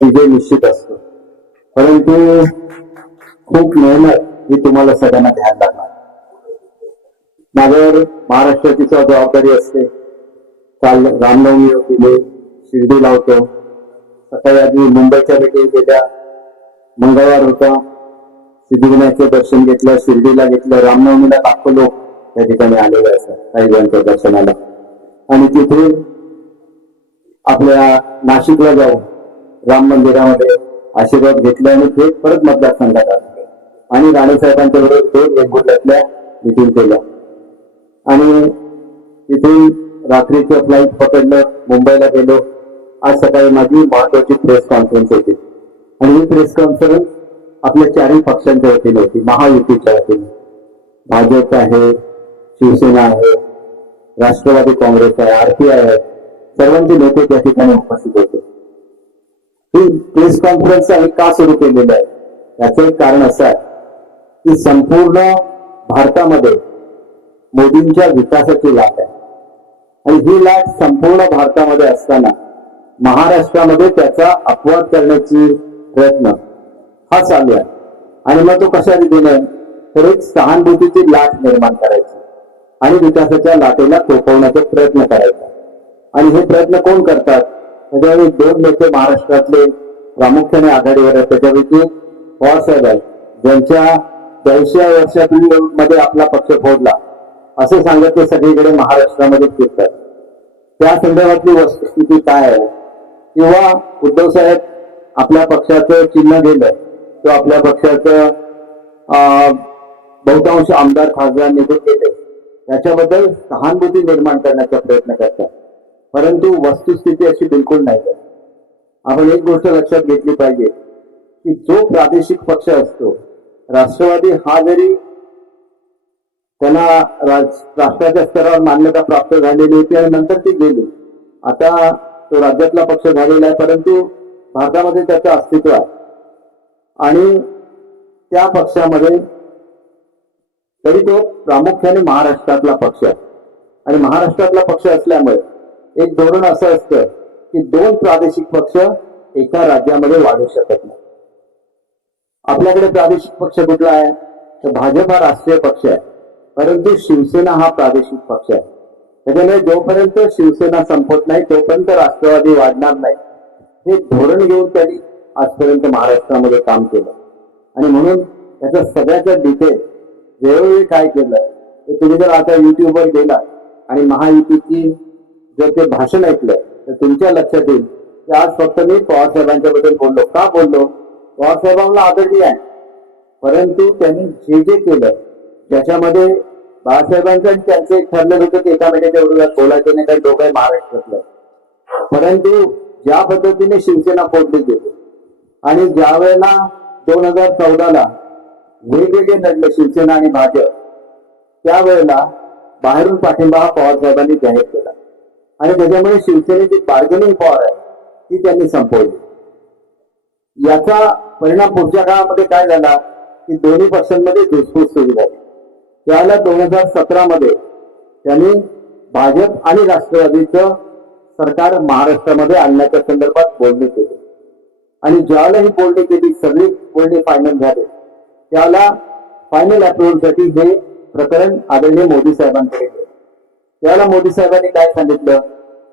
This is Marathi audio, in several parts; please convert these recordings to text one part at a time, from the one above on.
विजय निश्चित असतो. परंतु खूप मेहनत ही तुम्हाला सगळ्यांना ध्यान लागणार. माझ्यावर महाराष्ट्राची सुद्धा जबाबदारी असते. काल रामनवमी होती शिर्डी लावतो सकाळी आधी मुंबईच्या भेटी गेल्या. मंगळवार होता. सिद्धिविनायकचं दर्शन घेतलं शिर्डीला घेतलं. रामनवमीला लाखो लोक त्या ठिकाणी आलेले असतात काही जणांच्या दर्शनाला. आणि तिथे आपल्या नाशिकला जाऊन राम मंदिरामध्ये आशीर्वाद घेतले आणि ते परत मतदारसंघात आले. आणि राणेसाहेबांच्या बरोबर ते वेंगुर्ल्यातल्या इथून केल्या. आणि इथून रात्रीचं फ्लाईट पकडलं मुंबईला गेलो. आज सकाळी माझी महत्वाची प्रेस कॉन्फरन्स होती. आणि ही प्रेस कॉन्फरन्स आपल्या चारही पक्षांच्या वतीने होती. महायुतीच्या वतीने. भाजप आहे शिवसेना आहे राष्ट्रवादी काँग्रेस आहे आरपीआय आहे. सर्वांचे नेते त्या ठिकाणी उपस्थित होते. ही प्रेस कॉन्फरन्स आम्ही का सुरू केलेलं आहे? याचं एक कारण असं आहे की संपूर्ण भारतामध्ये मोदींच्या विकासाची लाट आहे. आणि ही लाट संपूर्ण भारतामध्ये असताना महाराष्ट्रामध्ये त्याचा अपवाद करण्याची प्रयत्न हा चालू आहे. आणि मग तो कशा रीतीने तर एक सहानुभूतीची लाट निर्माण करायची आणि विकासाच्या लाटेला थोपवण्याचा प्रयत्न करायचा. आणि हे प्रयत्न कोण करतात? त्याच्यावेळी दोन नेते महाराष्ट्रातले प्रामुख्याने आघाडीवर आहेत. त्याच्यापैकी पवारसाहेब आहेत. ज्यांच्या चाळीसव्या वर्षामध्ये आपला पक्ष फोडला. असे सांगत ते सगळीकडे महाराष्ट्रामध्ये फिरतात त्या संदर्भातली वस्तुस्थिती काय आहे? किंवा उद्धव साहेब आपल्या पक्षाचं चिन्ह गेलं तो आपल्या पक्षाचं बहुतांश आमदार खासदार निघून गेले त्याच्याबद्दल सहानुभूती निर्माण करण्याचा प्रयत्न करतात. परंतु वस्तुस्थिती अशी बिलकुल नाही. आपण एक गोष्ट लक्षात घेतली पाहिजे की जो प्रादेशिक पक्ष असतो राष्ट्रवादी हा जरी त्यांना राज- राष्ट्राच्या स्तरावर मान्यता प्राप्त झालेली होती आणि नंतर ती गेली आता तो राज्यातला पक्ष झालेला आहे परंतु भारतामध्ये त्याचं अस्तित्व आहे. आणि त्या पक्षामध्ये तरी तो प्रामुख्याने महाराष्ट्रातला पक्ष आहे. आणि महाराष्ट्रातला पक्ष असल्यामुळे एक धोरण असं असतं की दोन प्रादेशिक पक्ष एका राज्यामध्ये वाढू शकत नाही. आपल्याकडे प्रादेशिक पक्ष कुठला आहे? तर भाजप हा राष्ट्रीय पक्ष आहे. परंतु शिवसेना हा प्रादेशिक पक्ष आहे. त्याच्यामुळे जोपर्यंत शिवसेना संपत नाही तोपर्यंत राष्ट्रवादी वाढणार नाही. हे धोरण घेऊन त्यांनी आजपर्यंत महाराष्ट्रामध्ये काम केलं. आणि म्हणून त्याचा सगळ्याचा डिटेल वेळोवेळी काय केलं तुम्ही जर आता युट्यूबवर गेला आणि महायुतीची जर ते भाषण ऐकलं तर तुमच्या लक्षात येईल की आज फक्त मी पवारसाहेबांच्या बद्दल बोललो. का बोललो? पवार साहेबांना आदरणीय आहे. परंतु त्यांनी जे जे केलं ज्याच्यामध्ये बाळासाहेबांचं आणि त्यांचं एक ठरलं होतं की एकामेकाच्या विरोधात बोलायचं नाही काही डोकं महाराष्ट्रातलं. परंतु ज्या पद्धतीने शिवसेना फोडली गेली आणि ज्या वेळेला दोन हजार चौदाला वेगवेगळे लढले शिवसेना आणि भाजप त्यावेळेला बाहेरून पाठिंबा हा पवार साहेबांनी जाहीर केला. आणि त्याच्यामुळे शिवसेनेची बार्गेनिंग पॉवर आहे ती त्यांनी संपवली. याचा परिणाम पुढच्या काळामध्ये काय झाला? की दोन्ही पक्षांमध्ये धुसफूस सुरू झाली. त्यावेळेला दोन हजार सतरा मध्ये त्यांनी भाजप आणि राष्ट्रवादीचं सरकार महाराष्ट्रामध्ये आणण्याच्या संदर्भात बोलणी केली. आणि ज्यावेळेला ही बोलणी केली सगळी बोलणी फायनल झाली. त्याला फायनल अप्रुव्हलसाठी हे प्रकरण आदरणीय मोदी साहेबांकडे गेले. त्यावेळेला मोदी साहेबांनी काय सांगितलं?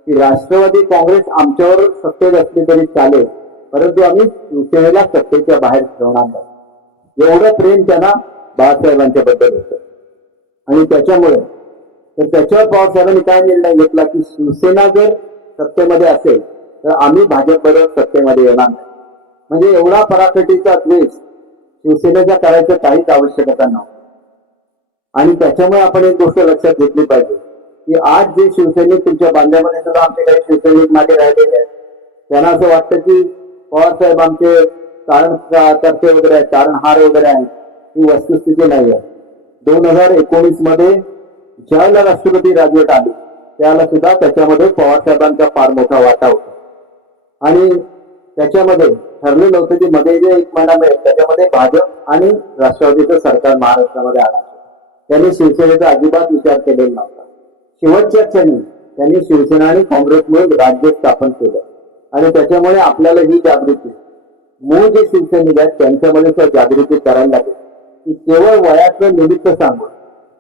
की राष्ट्रवादी काँग्रेस आमच्यावर सत्तेत असली तरी चालेल परंतु आम्ही शिवसेनेला सत्तेच्या बाहेर ठेवणार नाही. एवढं प्रेम त्यांना बाळासाहेबांच्या बद्दल होतं. आणि त्याच्यामुळे तर त्याच्यावर पवारसाहेबांनी काय निर्णय घेतला की शिवसेना जर सत्तेमध्ये असेल तर आम्ही भाजपबरोबर सत्तेमध्ये येणार नाही. म्हणजे एवढा पराकटीचा द्वेष शिवसेनेचा करायचं काहीच आवश्यकता नव्हती. आणि त्याच्यामुळे आपण एक गोष्ट लक्षात घेतली पाहिजे. की आज जे शिवसैनिक तुमच्या बांध्यामध्ये सुद्धा आमचे काही शिवसैनिक मागे राहिलेले आहेत. त्यांना असं वाटतं की पवार साहेब आमचे कारण तर्फे वगैरे आहेत तारणहार वगैरे आहेत ही वस्तुस्थिती नाही आहे. दोन हजार एकोणीसमध्ये ज्यावेळेला राष्ट्रपती राजवट आली त्याला सुद्धा त्याच्यामध्ये पवार साहेबांचा फार मोठा वाटा होता. आणि त्याच्यामध्ये ठरलेलं होतं की मध्ये जे एक महिना मिळेल त्याच्यामध्ये भाजप आणि राष्ट्रवादीचं सरकार महाराष्ट्रामध्ये आलं त्यांनी शिवसेनेचा अजिबात विचार केलेला नव्हता. शेवटच्या क्षणी त्यांनी शिवसेना आणि काँग्रेस राज्य स्थापन केलं. आणि त्याच्यामुळे आपल्याला ही जागृती मूळ जे शिवसैनिक आहेत त्यांच्यामध्ये त्या जागृती करायला लागेल. की केवळ वयाचं निमित्त सांगून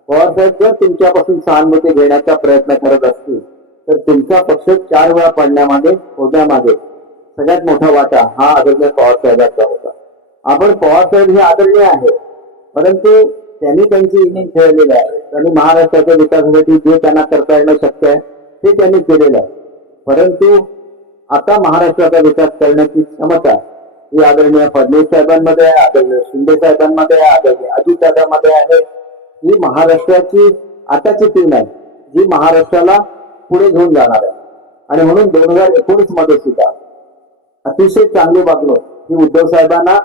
पवारसाहेब जर तुमच्यापासून सहानुभूती घेण्याचा प्रयत्न करत असतील तर तुमचा पक्ष चार वेळा पडण्यामागे होण्यामागे सगळ्यात मोठा वाटा हा आदरणीय पवारसाहेबांचा होता. आपण पवारसाहेब हे आदरणीय आहे परंतु त्यांनी त्यांची इनिंग खेळलेली आहे. त्यांनी महाराष्ट्राच्या विकासासाठी जे त्यांना करता येणं शक्य आहे ते त्यांनी केलेलं आहे. परंतु आता महाराष्ट्राचा विकास करण्याची क्षमता ही आदरणीय फडणवीस साहेबांमध्ये आहे आदरणीय शिंदे साहेबांमध्ये आहे आदरणीय अजितदादांमध्ये आहे. ही महाराष्ट्राची आताची टीम आहे जी महाराष्ट्राला पुढे घेऊन जाणार आहे. आणि म्हणून दोन हजार एकोणीसमध्ये सुद्धा अतिशय चांगली वागणूक ही उद्धव साहेबांना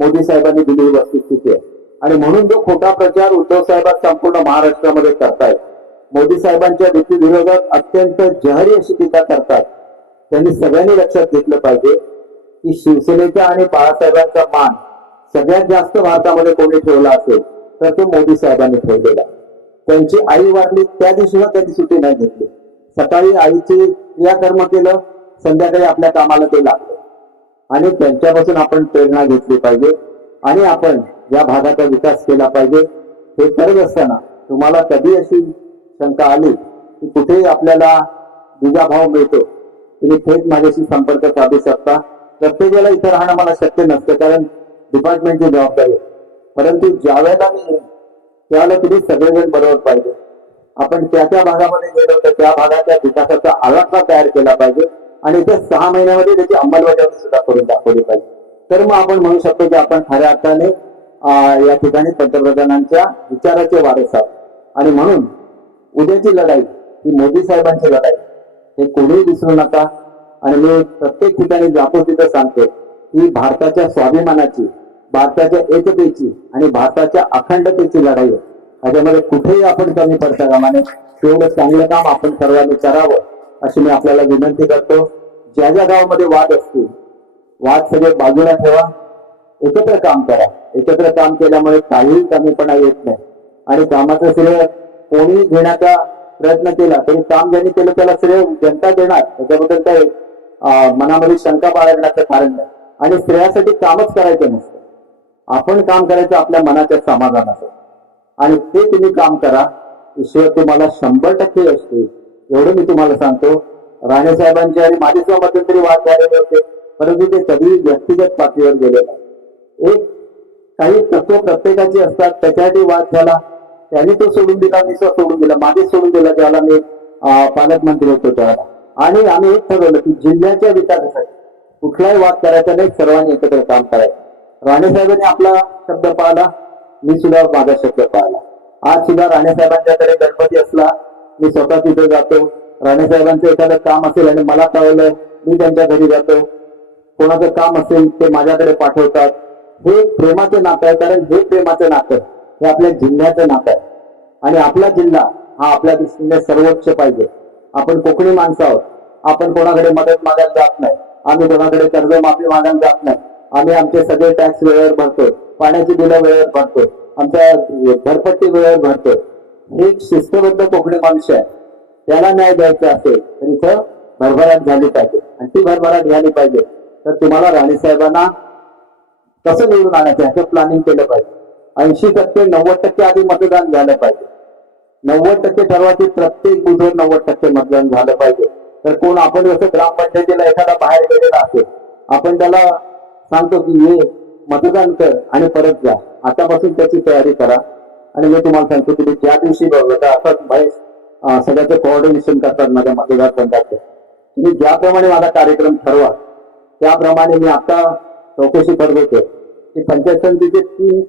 मोदी साहेबांनी दिलेली वस्तुस्थिती आहे. आणि म्हणून जो खोटा प्रचार उद्धव साहेबात संपूर्ण महाराष्ट्रामध्ये करतायत मोदी साहेबांच्या नीती विरोधात अत्यंत जहरी अशी टीका करतात. त्यांनी सगळ्यांनी लक्षात घेतलं पाहिजे की शिवसेनेचा आणि बाळासाहेबांचा मान सगळ्यात जास्त भारतामध्ये कोणी ठेवला असेल तर तो मोदी साहेबांनी ठेवलेला. त्यांची आई वाढली त्या दिवशी त्यांनी सुट्टी नाही घेतली. सकाळी आईची क्रियाकर्म केलं संध्याकाळी आपल्या कामाला ते लागलं. आणि त्यांच्यापासून आपण प्रेरणा घेतली पाहिजे. आणि आपण या भागाचा विकास केला पाहिजे. हे करत असताना तुम्हाला कधी अशी शंका आली की कुठेही आपल्याला दुजाभाव मिळतो तुम्ही थेट माझ्याशी संपर्क साधू शकता. प्रत्येकाला इथं राहणं मला शक्य नसतं कारण डिपार्टमेंटची जबाबदारी आहे. परंतु ज्या वेळेला मी त्यावेळेला तुम्ही सगळेजण बरोबर पाहिजे. आपण त्या त्या भागामध्ये गेलो तर त्या भागाच्या विकासाचा आराखडा तयार केला पाहिजे आणि त्या सहा महिन्यामध्ये त्याची अंमलबजावणी सुद्धा करून दाखवली पाहिजे. तर मग आपण म्हणू शकतो की आपण खऱ्या अर्थाने या ठिकाणी पंतप्रधानांच्या विचाराचे वारस आहोत आणि म्हणून उद्याची लढाई ही मोदी साहेबांची लढाई. हे कोणीही विसरू नका. आणि मी प्रत्येक ठिकाणी जातो तिथं सांगतो ही भारताच्या स्वाभिमानाची भारताच्या एकतेची आणि भारताच्या अखंडतेची लढाई आहे. त्याच्यामध्ये कुठेही आपण कमी पडता कामाने तेवढं चांगलं काम आपण सर्वांनी करावं अशी मी आपल्याला विनंती करतो. ज्या ज्या गावामध्ये वाद असतील वाद सगळे बाजूला ठेवा. एकत्र काम करा. एकत्र काम केल्यामुळे काहीही कमीपणा येत नाही. आणि कामाचं श्रेय कोणी घेण्याचा प्रयत्न केला तरी काम ज्यांनी केलं त्याला श्रेय जनता देणार. त्याच्याबद्दल काही अं, मनामध्ये शंका बाळगण्याचं कारण नाही. आणि श्रेयासाठी कामच करायचं नसतं. आपण काम करायचं आपल्या मनाच्या समाधानाचं. आणि ते तुम्ही काम करा. ईश्वर तुम्हाला शंभर टक्के असते एवढं मी तुम्हाला सांगतो. राणे साहेबांचे आणि माझ्या सोबत मध्यंतरी वाद झालेले होते. परंतु ते कधी व्यक्तिगत पातळीवर गेले नाही. एक काही तत्व प्रत्येकाचे असतात त्याच्यासाठी वाद झाला त्यांनी तो सोडून दिला मी सोडून दिला मागे सोडून दिला त्याला मी पालकमंत्री होतो त्याला आणि आम्ही एक ठरवलं की जिल्ह्याच्या विकासासाठी कुठलाही वाद करायचा नाही सर्वांनी एकत्र काम करायचं. राणे साहेबांनी आपला शब्द पाळला मी सुद्धा माझा शब्द पाळला. आज सुद्धा राणे साहेबांच्याकडे गणपती असला मी स्वतः तिथे जातो. राणे साहेबांचं एखादं काम असेल आणि मला कळवलंय मी त्यांच्या घरी जातो. कोणाचं काम असेल ते माझ्याकडे पाठवतात. हे प्रेमाचं नातं आहे कारण हे प्रेमाचं नातं हे आपल्या जिल्ह्याचं नातं आहे. आणि आपला जिल्हा हा आपल्या दृष्टीने सर्वोच्च पाहिजे. आपण कोकणी माणसं आहोत. आपण कोणाकडे मदत मागायला जात नाही. आम्ही कोणाकडे कर्जमाफी मागायला जात नाही. आम्ही आमचे सगळे टॅक्स वेळेवर भरतो. पाण्याची बिलं वेळेवर भरतो. आमच्या घरपट्टी वेळेवर भरतो. हे शिस्तबद्ध कोकणी माणूस आहे. त्याला न्याय द्यायचा असेल तर इथं भरभराट झाली पाहिजे. आणि ती भरभराट झाली पाहिजे. तर तुम्हाला राणीसाहेबांना कसं निवडून आणायचं याचं प्लॅनिंग केलं पाहिजे. ऐंशी टक्के नव्वद टक्के आधी मतदान झालं पाहिजे. नव्वद टक्के ठरवा की प्रत्येक बुधवर नव्वद टक्के मतदान झालं पाहिजे. तर कोण आपण जसं ग्रामपंचायतीला एखादा बाहेर गेलेला असेल आपण त्याला सांगतो की ये मतदान कर आणि परत जा. आतापासून त्याची तयारी करा. आणि मी तुम्हाला सांगतो तुम्ही ज्या दिवशी बघता असंच महेश सगळ्याचं कोऑर्डिनेशन करतात माझ्या मतदारसंघाचं तुम्ही ज्याप्रमाणे माझा कार्यक्रम ठरवा त्याप्रमाणे मी आता चौकशी करत होतो. की पंचायत समितीचे तीन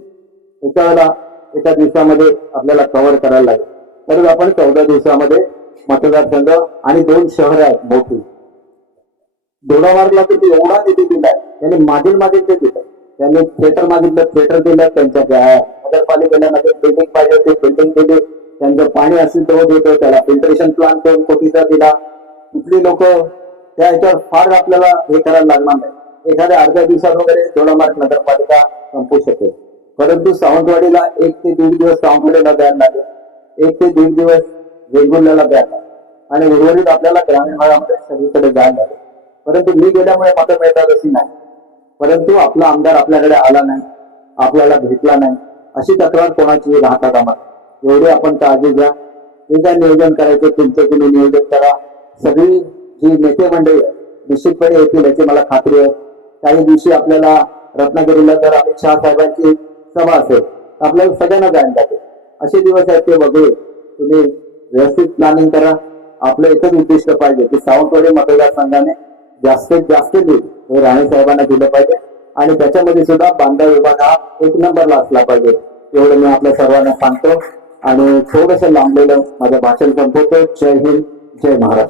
एका एका दिवसामध्ये आपल्याला कव्हर करायला लागेल. तरच आपण चौदा दिवसामध्ये मतदारसंघ आणि दोन शहर आहेत मोठी. दोडामार्गला तर एवढा निधी दिलाय. त्यांनी मागील मागील ते दिलं त्यांनी थिएटर मागितलं थिएटर दिलं त्यांच्या नगरपालिकेला नगर बिल्डिंग पाहिजे ते बिल्डिंग दिली. त्यांचं पाणी असेल तेव्हा देतो त्याला फिल्टरेशन प्लांट दोन कोटीचा दिला. कुठली लोक त्या ह्याच्यावर फार आपल्याला हे करायला लागणार नाही एखाद्या अर्ध्या दिवसात वगैरे दोडामार्ग नगरपालिका संपू शकेल. परंतु सावंतवाडीला एक ते दीड दिवस सावंतवाडीला द्यायला लागेल. एक ते दीड दिवस वेंगुर्ल्याला द्यायला लागेल. आणि उर्वरित आपल्याला ग्रामीण भागामध्ये सगळीकडे जायला लागेल. परंतु मी गेल्यामुळे मतं मिळतात अशी नाही. परंतु आपला आमदार आपल्याकडे आला नाही आपल्याला भेटला नाही अशी तक्रार कोणाची राहता कामा एवढी आपण काळजी घ्या. जे काय नियोजन करायचं तुमचं तुम्ही नियोजन करा. सगळी जी नेते मंडळी निश्चितपणे येतील याची मला खात्री आहे. काही दिवशी आपल्याला रत्नागिरीला जर अमित शहा साहेबांची सभा असेल. तर आपल्याला सगळ्यांना जायला लागेल असे दिवस आहेत ते वगळे तुम्ही व्यवस्थित प्लॅनिंग करा. आपलं एकच उद्दिष्ट पाहिजे की सावंतवाडी मतदारसंघाने जास्तीत जास्त लीड हे राणे साहेबांना दिलं पाहिजे. आणि त्याच्यामध्ये सुद्धा बांधा विभाग हा एक नंबरला असला पाहिजे. एवढं मी आपल्या सर्वांना सांगतो. आणि थोडंसं लांबलेलं माझं भाषण संपवतो जय हिंद जय महाराष्ट्र.